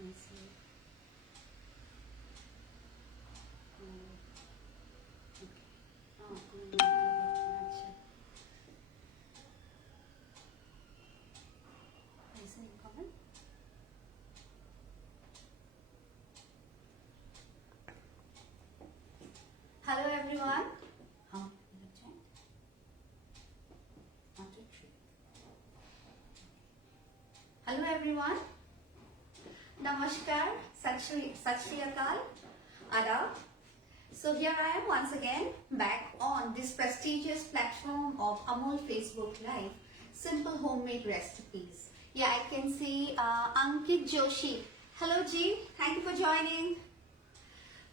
ऐसे अच्छा ऐसे कमल हेलो एवरीवन हाँ हेलो एवरीवन नमस्कार सत श्री अकाल आदाब. So here I am once again back on this prestigious platform of Amul Facebook Live, Simple Homemade Recipes. Yeah, I can see Ankit Joshi. Hello Ji, thank you for joining.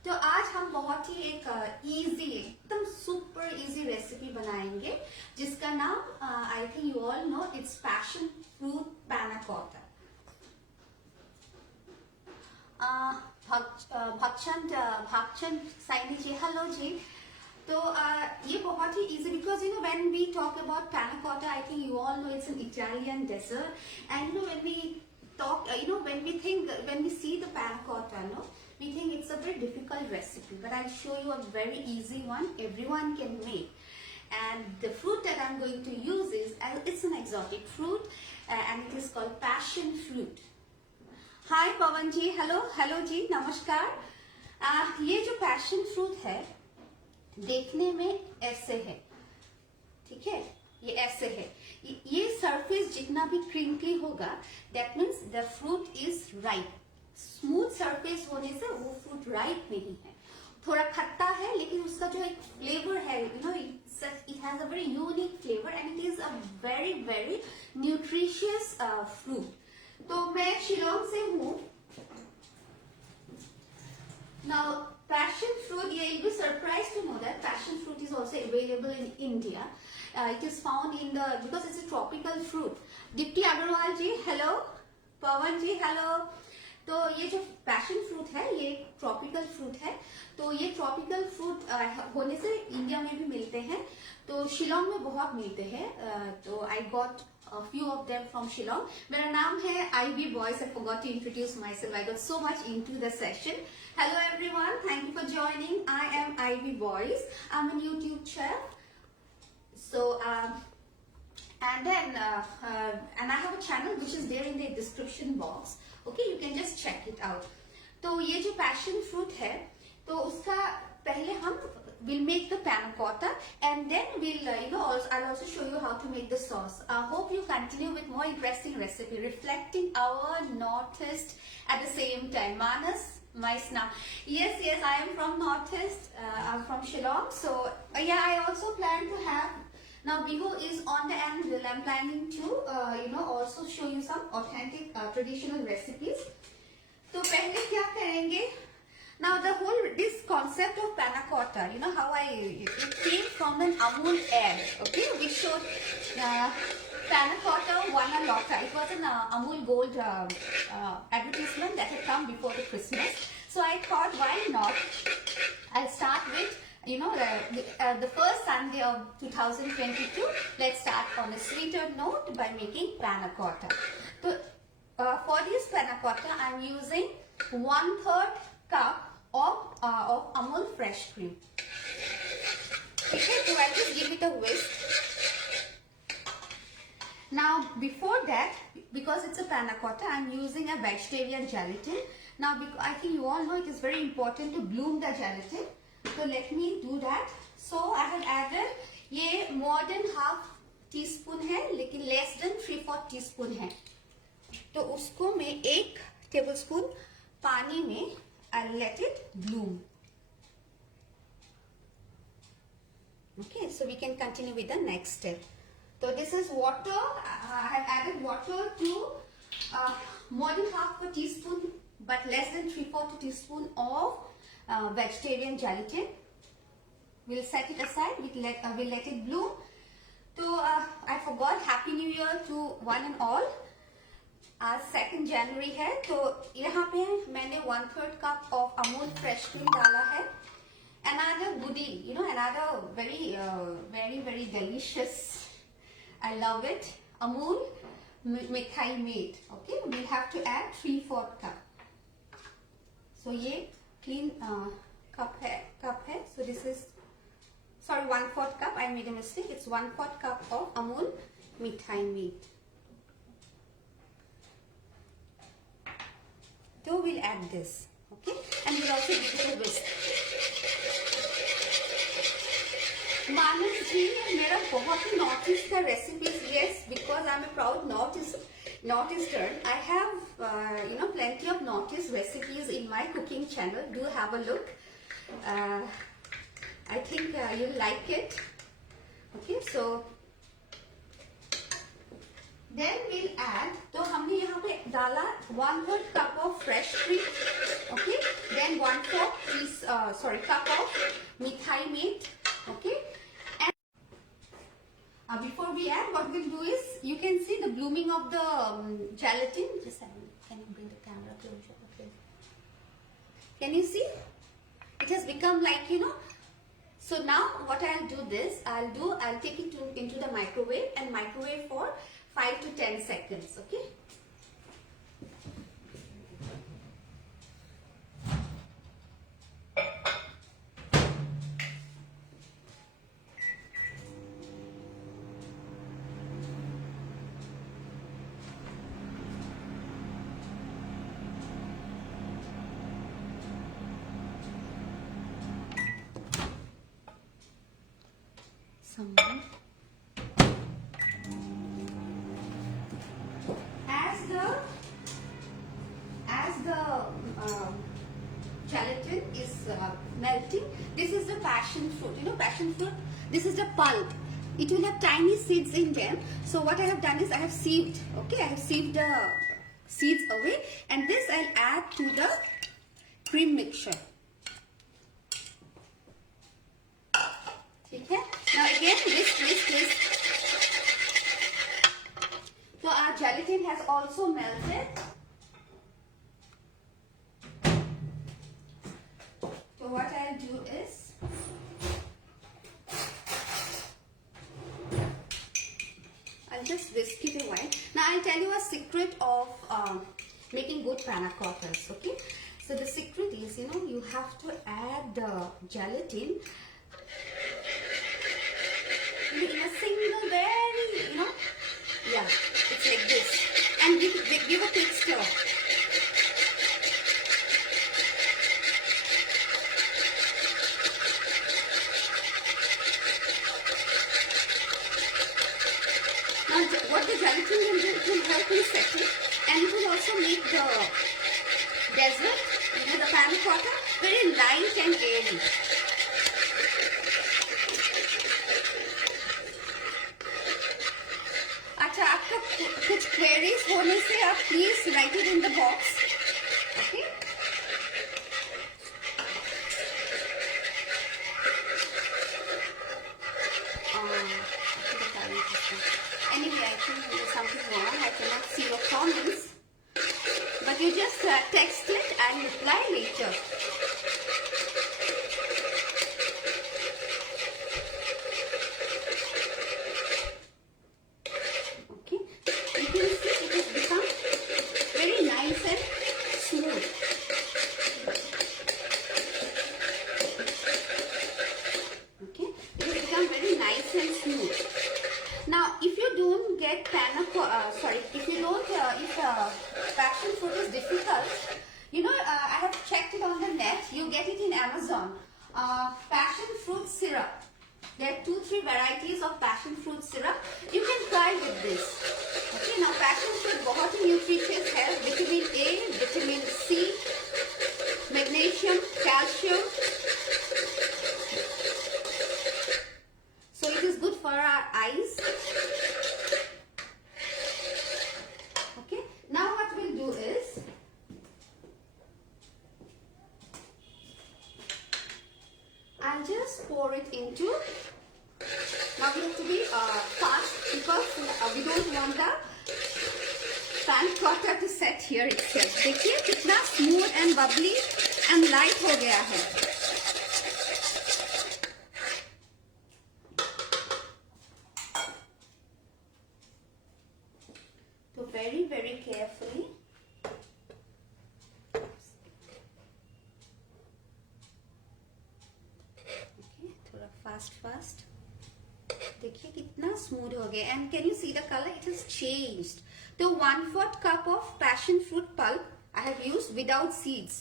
तो आज हम बहुत ही एक easy एकदम super easy recipe बनाएंगे जिसका नाम I think you all know it's passion fruit panna cotta. Bhakchand Saini ji hello ji. तो ये बहुत ही easy because you know when we talk about panna cotta I think you all know it's an Italian dessert and you know when we talk when we see the panna cotta, no, we think it's a very difficult recipe, but I'll show you a very easy one everyone can make. And the fruit that I'm going to use is it's an exotic fruit and it is called passion fruit. Hi Pawan ji, hello ji, नमस्कार. ये जो passion fruit है देखने में ऐसे है, ठीक है, ये ऐसे है. ये सरफेस जितना भी क्रिंकली होगा that means the fruit is ripe. Smooth surface होने से वो फ्रूट राइप नहीं है, थोड़ा खट्टा है, लेकिन उसका जो एक फ्लेवर है you know it has a very unique flavour and it is a very very nutritious fruit. तो मैं शिलोंग से हूँ. Now passion fruit, yeah, you'll be surprised to know that passion fruit is also available in India. It is found in the because it's a tropical fruit. Dipti Agarwal ji, hello. Pawan ji, hello. तो ये जो passion fruit है ये tropical fruit है. तो ये tropical fruit होने से इंडिया में भी मिलते हैं. तो शिलोंग में बहुत मिलते हैं. तो I got a few of them from Shillong. मेरा नाम है IB Boys. I forgot to introduce myself. I got so much into the session. Hello everyone. Thank you for joining. I am IB Boys. I'm a YouTube chef. So and then and I have a channel which is there in the description box. Okay, you can just check it out. तो ये जो passion fruit है तो उसका पहले हम we'll make the panna cotta and then we'll I'll also show you how to make the sauce. I hope you continue with more interesting recipe reflecting our northeast at the same time. Manas Maisna, yes, I am from northeast. I'm from Shillong. So yeah, I also plan to have now Bihu is on the anvil. I'm planning to also show you some authentic traditional recipes. तो पहले क्या करेंगे. Now this concept of panna cotta, you know how it came from an Amul ad, okay, which showed panna cotta won a lottery. It was an Amul Gold advertisement that had come before the Christmas. So I thought, why not? I'll start with the first Sunday of 2022. Let's start on a sweeter note by making panna cotta. So for this panna cotta, I'm using 1/3 cup of Amul fresh cream. Okay, so I'll just give it a whisk. Now before that, because it's a panna cotta, I'm using a vegetarian gelatin. Now I think you all know it is very important to bloom the gelatin. So let me do that. So I have added ये more than half teaspoon है, लेकिन less than 3/4 teaspoon है. तो उसको मैं 1 tablespoon पानी में I'll let it bloom. Okay, so we can continue with the next step. So this is water. I have added water to more than half a teaspoon, but less than 3/4 teaspoon of vegetarian gelatin. We'll set it aside. We'll let it bloom. So I forgot. Happy New Year to one and all. आज 2 जनवरी है. तो यहाँ पे मैंने 1/3 cup of Amul fresh cream डाला है. Another goodie, another very delicious. I love it. Amul Mithai made. Okay, we'll have to add 3/4 cup. So ये clean cup है. So this is, sorry, 1/4 cup. I made a mistake. It's 1/4 cup of Amul Mithai milk. So we'll add this, okay, and we'll also give it a whisk. मानस जी मेरा बहुत ही north east का recipes, yes, because I'm a proud Northeastern. I have plenty of Northeast recipes in my cooking channel. Do have a look. I think you'll like it. Okay, so then we'll add, तो हमने यहाँ पे डाला 1/3 cup of fresh cream, okay, then 1/4 cup of Mithai meat, okay. Before we add, what we'll do is, you can see the blooming of the gelatin. Just a minute. Can you bring the camera closer? Okay. Can you see? It has become like, So now what I'll do this, I'll take it into the microwave and microwave for 5 to 10 seconds. Okay. As the gelatin is melting, this is the passion fruit. Passion fruit, this is the pulp. It will have tiny seeds in them. So what I have done is I have sieved, okay, I have sieved the seeds away, and this I'll add to the cream mixture. Okay. Now again, this. So our gelatin has also melted. So what I'll do is, I'll just whisk it a while. Now I'll tell you a secret of making good panna cottas. Okay. So the secret is, you have to add the gelatin in a single, very, yeah, it's like this, and give a quick stir. Now what the gelatin will do, it will help in settle, and it will also make the dessert, the panna cotta, very light and airy. अच्छा, आपका कुछ queries होने से आप please write it in the box, okay? Anyway, I think there's something wrong. I cannot see your comments, but you just text it and reply later. If passion fruit is difficult, I have checked it on the net. You get it in Amazon. Passion fruit syrup. There are 2-3 varieties of passion fruit syrup. You can try with this. Okay, now passion fruit बहुत ही nutritious है. Vitamin A, vitamin C, magnesium, calcium. So it is good for our eyes. Okay, now what we'll do is, I'll just pour it into. Now we have to be fast because we don't want the panna cotta to set here itself. देखिए कितना smooth and bubbly and light हो गया है. So very carefully fast देखिए कितना smooth हो गया and can you see the colour it is changed. तो 1/4 cup of passion fruit pulp I have used without seeds.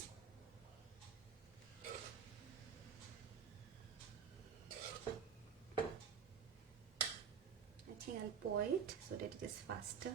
I think I'll pour it so that it is faster.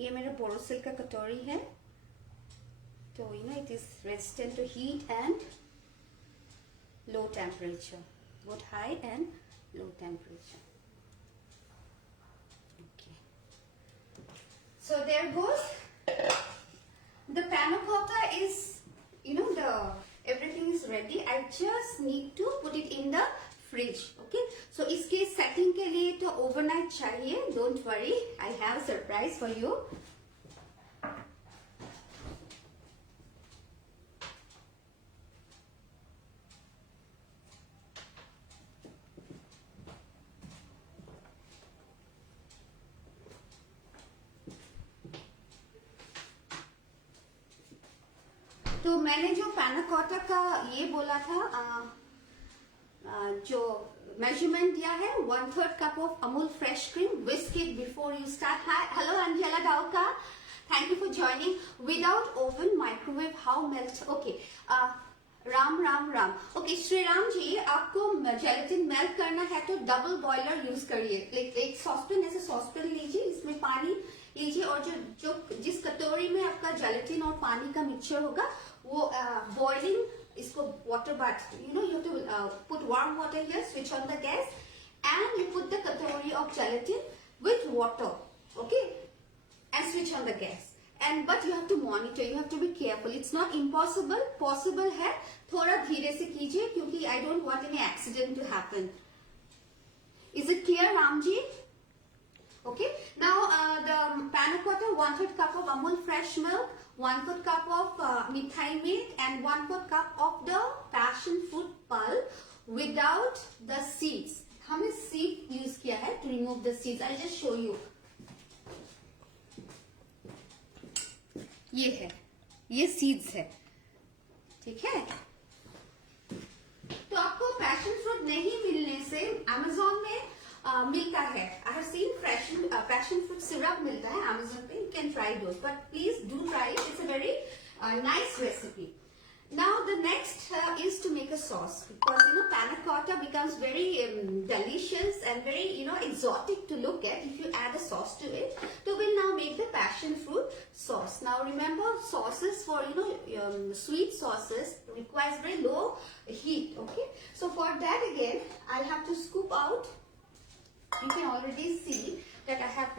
ये मेरा बोरोसिल का कटोरी है तो you know it is resistant to heat and low temperature, both high and low temperature. Okay, so there goes the panna cotta. Is you know the everything is ready. I just need to put it in the fridge. Okay, so इसके setting के लिए तो overnight चाहिए. Don't worry, I have a surprise for you. तो मैंने जो पैना कोटा का ये बोला था जो measurement दिया है 1/3 cup of Amul fresh cream. Whisk it before you start. Hi, hello Angela Dauka. Thank you for joining. Without oven, microwave, how melt? Okay. Ram. Okay, Shri Ram ji, आपको जेलेटिन मेल्ट करना है तो डबल बॉयलर यूज करिए. एक saucepan, ऐसे saucepan लीजिए, इसमें पानी लीजिए और जो जिस कटोरी में आपका जेलेटिन और पानी का मिक्सचर होगा वो बॉइलिंग इसको water bath, you know, you have to put warm water here, switch on the gas and you put the katori of gelatin with water, okay, and switch on the gas. And but you have to monitor, you have to be careful. It's not impossible, possible है, थोड़ा धीरे से कीजिए क्योंकि I don't want any accident to happen. Is it clear, Ramji? Okay, now the panna cotta, 1/3 cup of Amul fresh milk, 1/4 cup of Mithai milk and 1/4 cup of the passion fruit pulp without the seeds. हमने seed use किया है to remove the seeds. I'll just show you. ये है, ये seeds है, ठीक है. तो आपको passion fruit नहीं मिलने से Amazon में मिलता है. I have seen passion fruit syrup मिलता है Amazon पे. You can try those, but please do try it. It's a very nice recipe. Now the next is to make a sauce, because you know panna cotta becomes very delicious and very exotic to look at if you add a sauce to it. So we'll now make the passion fruit sauce. Now remember, sauces for sweet sauces requires very low heat. Okay, so for that again I'll have to scoop out. You can already see that I have,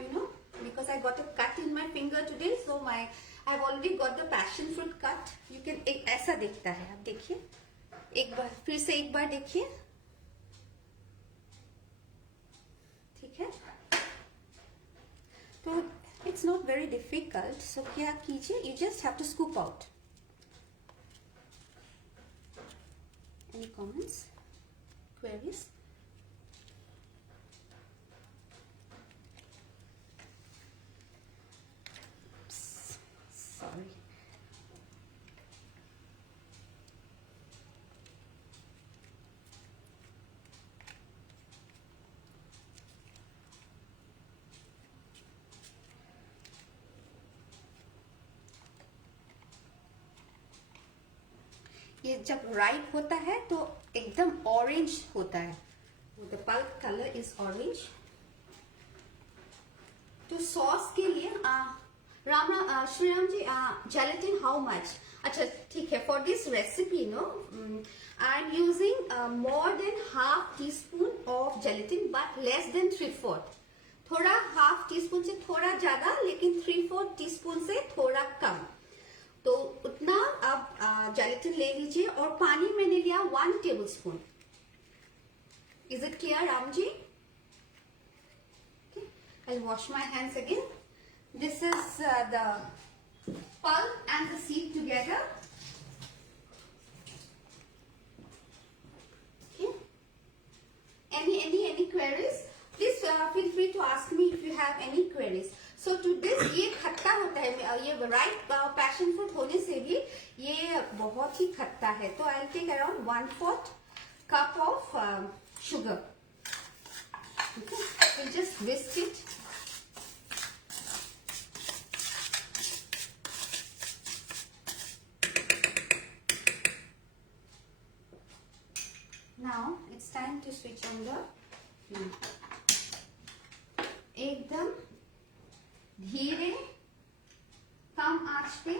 because I got a cut in my finger today, so I've already got the passion fruit cut. You can ऐसा दिखता है, आप देखिए, एक बार फिर से एक बार देखिए, ठीक है. तो it's not very difficult. So क्या कीजिए, you just have to scoop out. Any comments, queries? Sorry. ये जब राइप होता है तो एकदम ऑरेंज होता है. The pulp color is orange. तो सॉस के लिए Shriram ji, gelatin how much? अच्छा ठीक है. For this recipe, I am using more than half teaspoon of gelatin, but less than 3/4. थोड़ा हाफ टीस्पून से थोड़ा ज्यादा, लेकिन 3/4 टीस्पून से थोड़ा कम. तो उतना आप जेलेटिन ले लीजिए और पानी मैंने लिया 1 tablespoon. Is it clear, Ramji? Okay. I'll wash my hands again. This is the pulp and the seed together. Okay. Any queries? Please feel free to ask me if you have any queries. So to this, ये खट्टा होता है, ये ripe passion fruit होने से भी ये बहुत ही खट्टा है. तो I'll take around 1/4 cup of sugar. Okay, we'll just whisk it. Now it's time to switch on the heat. एकदम धीरे कम आंच पे.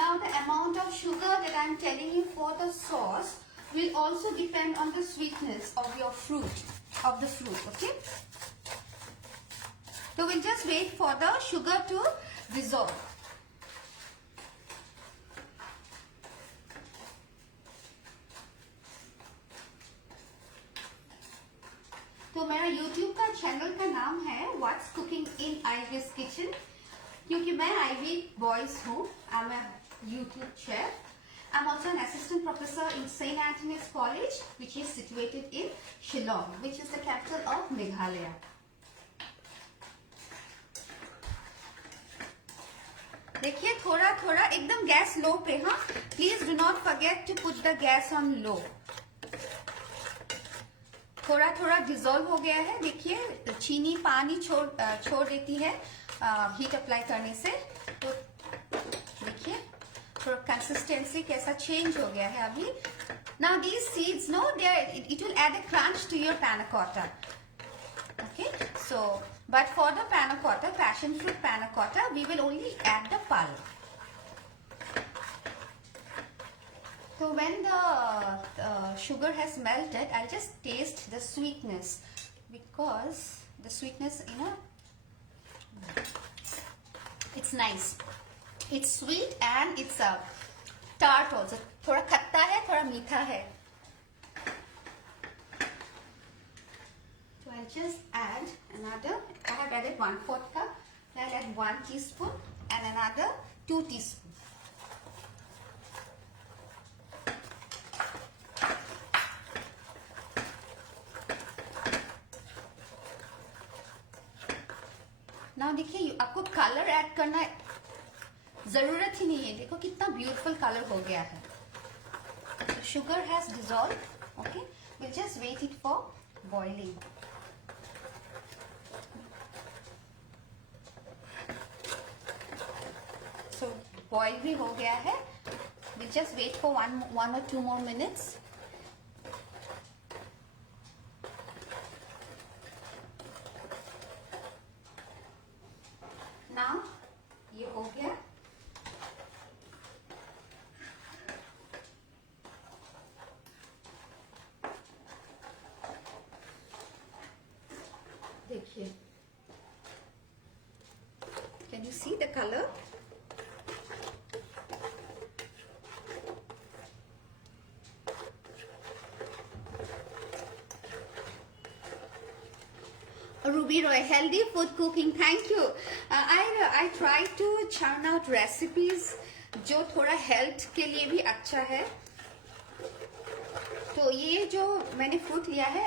Now the amount of sugar that I am telling you for the sauce will also depend on the sweetness of your fruit, okay? So we'll just wait for the sugar to dissolve. तो मेरा YouTube का channel का नाम है What's Cooking in Ivy's Kitchen, क्योंकि मैं Ivy Boys हूँ. I'm a YouTube chef. I'm also an assistant professor in St. Anthony's College, which is situated in Shillong, which is the capital of Meghalaya. देखिए थोड़ा थोड़ा एकदम gas low पे. हाँ, please do not forget to put the gas on low. थोड़ा थोड़ा dissolve हो गया है. देखिए चीनी पानी छोड़ देती है हीट अप्लाई करने से. तो देखिए थोड़ा कंसिस्टेंसी कैसा चेंज हो गया है अभी. Now these seeds, no, it will add a crunch to your panna cotta. Okay, so but for the panna cotta, passion fruit panna cotta, we will only add the pulp. So when the sugar has melted, I'll just taste the sweetness, because the sweetness, it's nice. It's sweet and it's tart also. थोड़ा खट्टा है, थोड़ा मीठा है. So I'll just add another. I have added 1/4 cup. I'll add 1 teaspoon and another 2 teaspoons. Now देखिए आपको colour add करना जरूरत ही नहीं है. देखो कितना ब्यूटीफुल कलर हो गया है. Sugar has dissolved. Okay, we'll just wait it for boiling. So boil भी हो गया है. We'll just wait for one or 2 more minutes. Now ये हो गया. देखिए, can you see the color? Ruby Roy, healthy food cooking. Thank you. I try to churn out recipes जो थोड़ा health के लिए भी अच्छा है. तो ये जो मैंने फ्रूट लिया है,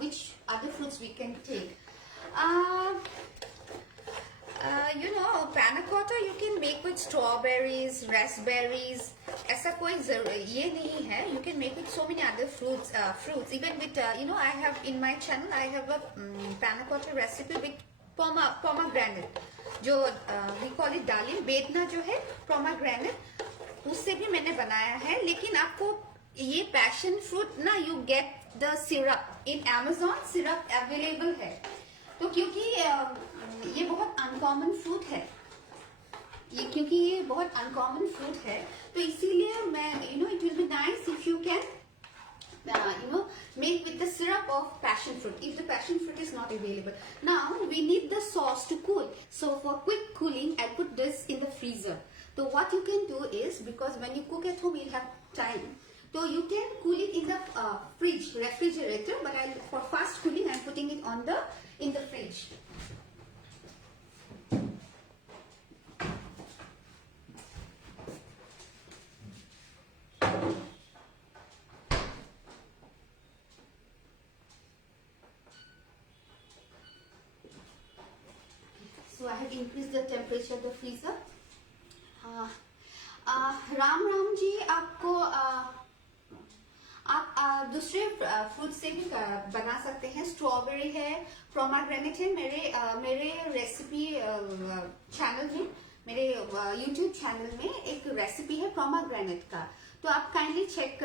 which other fruits we can take? Panna cotta you can make with strawberries, raspberries. ऐसा कोई ये नहीं है. You can make with so many other fruits. Even with I have in my channel I have a panna cotta recipe with pomegranate. जो we call it dalim. बेदना जो है pomegranate, उससे भी मैंने बनाया है. लेकिन आपको ये पैशन फ्रूट ना, you get the syrup in Amazon. Syrup available है. तो क्योंकि ये बहुत अनकॉमन फ्रूट है, क्योंकि ये बहुत अनकॉमन फ्रूट है, तो इसीलिए मैं it will be nice if you can make with the syrup of passion fruit if the passion fruit is not available. Now we need the sauce to cool. So for quick cooling, I put this in the freezer. So what you can do is, because when you cook at home, you'll have time. So you can cool it in the fridge, refrigerator. But for fast cooling, I'm putting it in the fridge. So I have increased the temperature of the freezer. Ram ji, आपको आप दूसरे fruit से भी बना सकते हैं. Strawberry है, pomegranate है. मेरे रेसिपी चैनल में, मेरे यूट्यूब चैनल में एक रेसिपी है पोमेग्रेनेट का. तो आप काइंडली चेक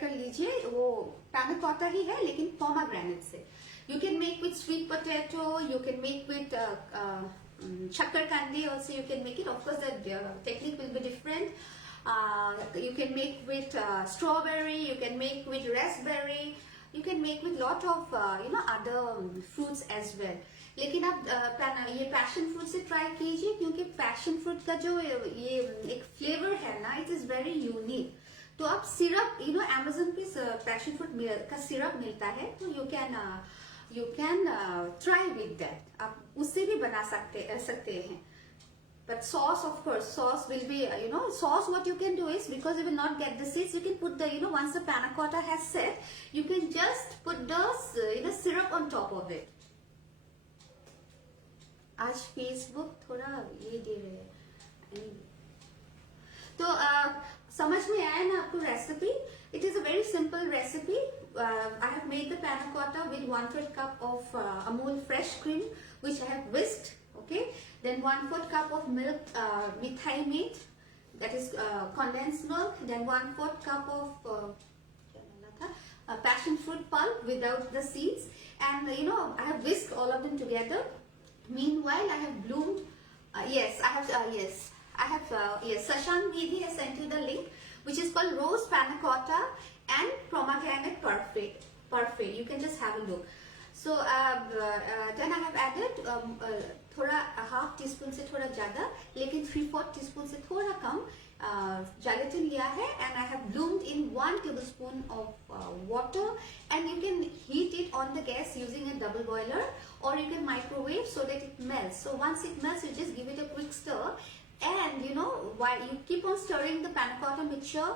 कर लीजिए. वो पैना कोट्टा ही है लेकिन पोमेग्रेनेट से. You can make with sweet potato, you can make with shakkar kandi also, you can make it. Of course, the technique will be different. You can make with strawberry, you can make with raspberry, you can make with lot of other fruits as well. लेकिन आप ये passion fruit से try कीजिए, क्योंकि passion fruit का जो ये एक फ्लेवर है ना, इट इज वेरी यूनिक. तो आप सिरप, अमेज़न पे पैशन फ्रूट का सिरप मिलता है, तो you can try with that. आप उससे भी बना सकते हैं. But sauce, of course, sauce will be, sauce what you can do is, because you will not get the seeds, you can put the, once the panna cotta has set, you can just put the, syrup on top of it. आज Facebook थोड़ा ये दे रहे हैं. तो समझ में आया ना आपको recipe? It is a very simple recipe. I have made the panna cotta with 1/4 cup of Amul fresh cream, which I have whisked. Okay, then 1/4 cup of milk, Mithai made, that is condensed milk. Then 1/4 cup of passion fruit pulp without the seeds, and I have whisked all of them together. Meanwhile, I have bloomed. Yes, Sashank Nidhi has sent you the link, which is called Rose Panna Cotta and Pomegranate Parfait. You can just have a look. So then I have added थोड़ा half teaspoon से थोड़ा ज़्यादा, लेकिन 3/4 teaspoon से थोड़ा कम gelatin लिया है, and I have bloomed in 1 tablespoon of water, and you can heat it on the gas using a double boiler, or you can microwave so that it melts. So once it melts, you just give it a quick stir, and while you keep on stirring the panna cotta mixture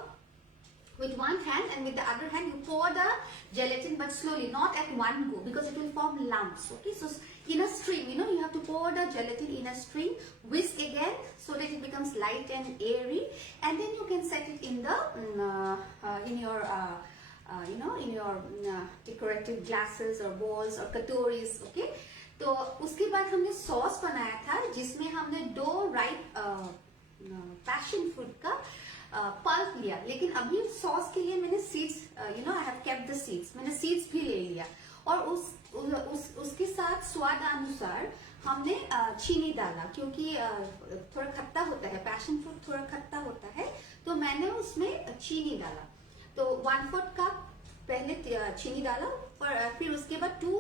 with one hand, and with the other hand you pour the gelatin, but slowly, not at one go, because it will form lumps. Okay, so in a stream, you have to pour the gelatin in a stream, whisk again so that it becomes light and airy, and then you can set it in the in your decorative glasses or bowls or katoris. Okay, तो उसके बाद हमने sauce बनाया था, जिसमें हमने 2 ripe passion fruit का pulp लिया. लेकिन अभी सॉस के लिए मैंने seeds, I have kept the seeds, मैंने सीड्स भी ले लिया, और उसके साथ स्वाद अनुसार हमने चीनी डाला, क्योंकि थोड़ा खट्टा होता है, पैशन फ्रूट थोड़ा खट्टा होता है, तो मैंने उसमें चीनी डाला. तो 1/4 कप पहले चीनी डाला, और फिर उसके बाद 2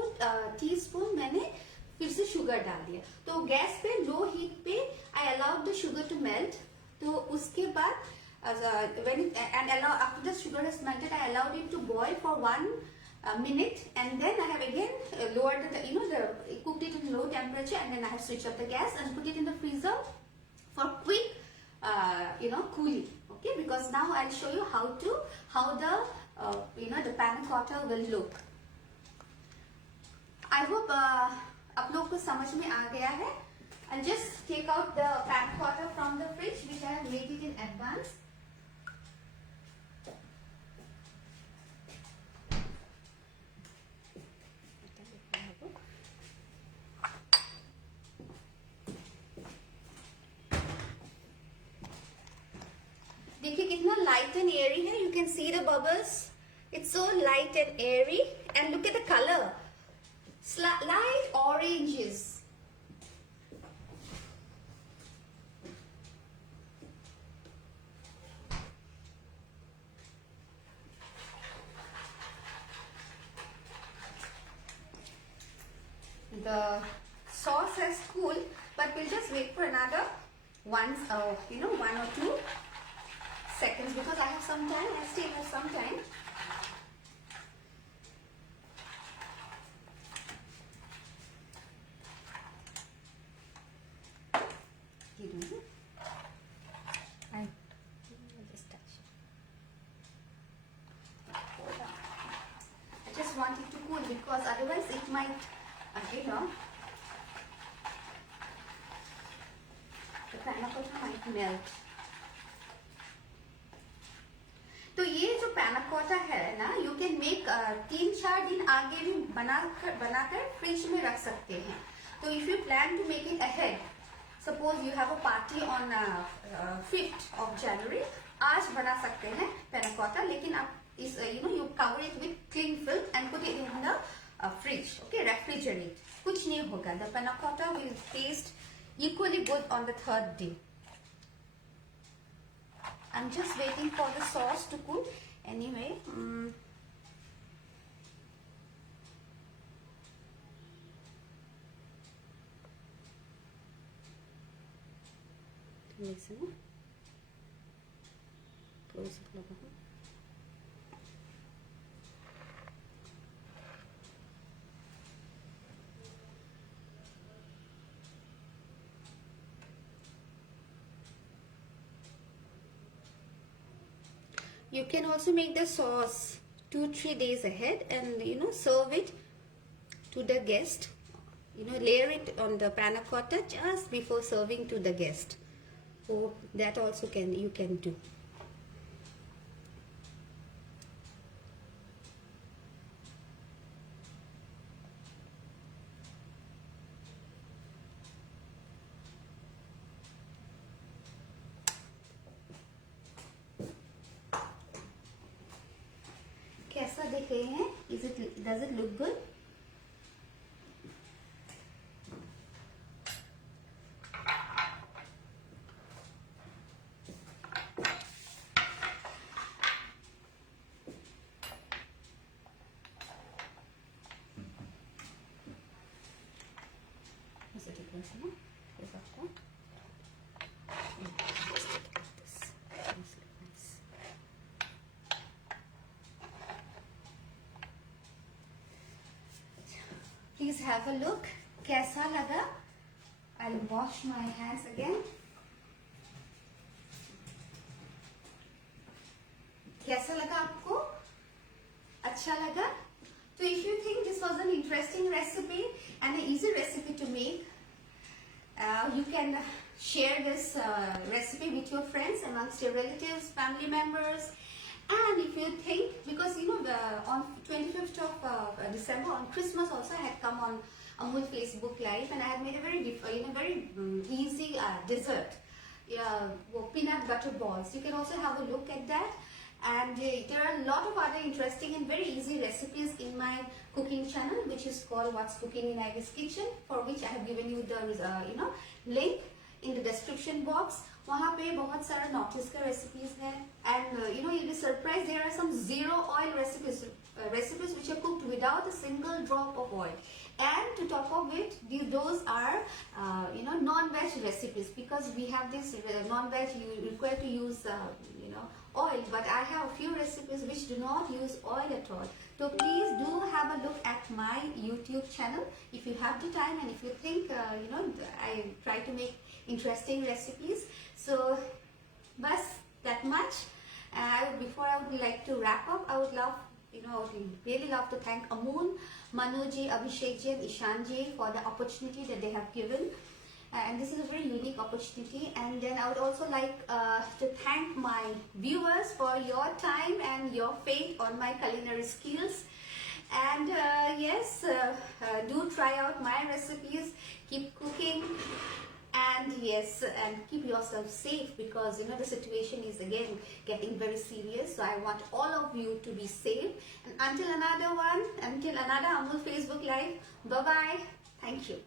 टीस्पून मैंने फिर से शुगर डाल दिया. तो गैस पे लो हीट पे I allowed the sugar to melt. तो उसके बाद after the sugar has melted, I allowed it to boil for 1 minute, and then I have again lowered cooked it in low temperature, and then I have switched off the gas and put it in the freezer for quick cooling. Okay, because now I'll show you how the the panna cotta will look. I hope आप लोग को समझ में आ गया है. I'll just take out the panna cotta from the fridge, which I have made it in advance. देखिए कितना light and airy है. You can see the bubbles. It's so light and airy, and look at the color. Light oranges. The sauce has cooled, but we'll just just wait for another one or 2 seconds because I have some time. I still have some time. I just touch it. Hold on. I just want it to cool because otherwise it might, the panna cotta might melt. तो ये जो पैना कोटा है ना, you can make 3-4 दिन आगे भी बनाकर फ्रिज में रख सकते हैं. तो if you plan to make it ahead, suppose you have a party on 5th of January, आज बना सकते हैं पैना कोटा, लेकिन आप इस you cover it with clean film and put it in the fridge. Okay, refrigerate. कुछ नहीं होगा. The panna cotta will taste equally good on the 3rd day. I'm just waiting for the sauce to cool. Anyway, listen. Close it. You can also make the sauce 2-3 days ahead and serve it to the guest. Layer it on the panna cotta just before serving to the guest. So that also you can do. कैसा दिख रहे हैं? Does it look good? Please have a look. कैसा लगा? I'll wash my hands again. कैसा लगा आपको? अच्छा लगा? So if you think this was an interesting recipe and an easy recipe to make, you can share this recipe with your friends, amongst your relatives, family members. And if you think, because on 25th of December, on Christmas also, I had come on Amul Facebook Live and I had made a very easy dessert, peanut butter balls. You can also have a look at that. And there are a lot of other interesting and very easy recipes in my cooking channel, which is called What's Cooking in Airy's Kitchen, for which I have given you the link in the description box. वहाँ पे बहुत सारा notice का recipes है, and you'll be surprised there are some zero oil recipes which are cooked without a single drop of oil. And to top of it, those are non-veg recipes, because we have this non-veg you require to use oil, but I have a few recipes which do not use oil at all. So please do have a look at my YouTube channel if you have the time, and if you think I try to make interesting recipes. So bas that much. Before I would like to wrap up, I would love really love to thank Amul, Manuji, Abhishekji and Ishanji for the opportunity that they have given. And this is a very unique opportunity. And then I would also like to thank my viewers for your time and your faith on my culinary skills. And yes, do try out my recipes, keep cooking, and yes, and keep yourself safe, because the situation is again getting very serious. So I want all of you to be safe. And until another Amul Facebook Live, bye bye. Thank you.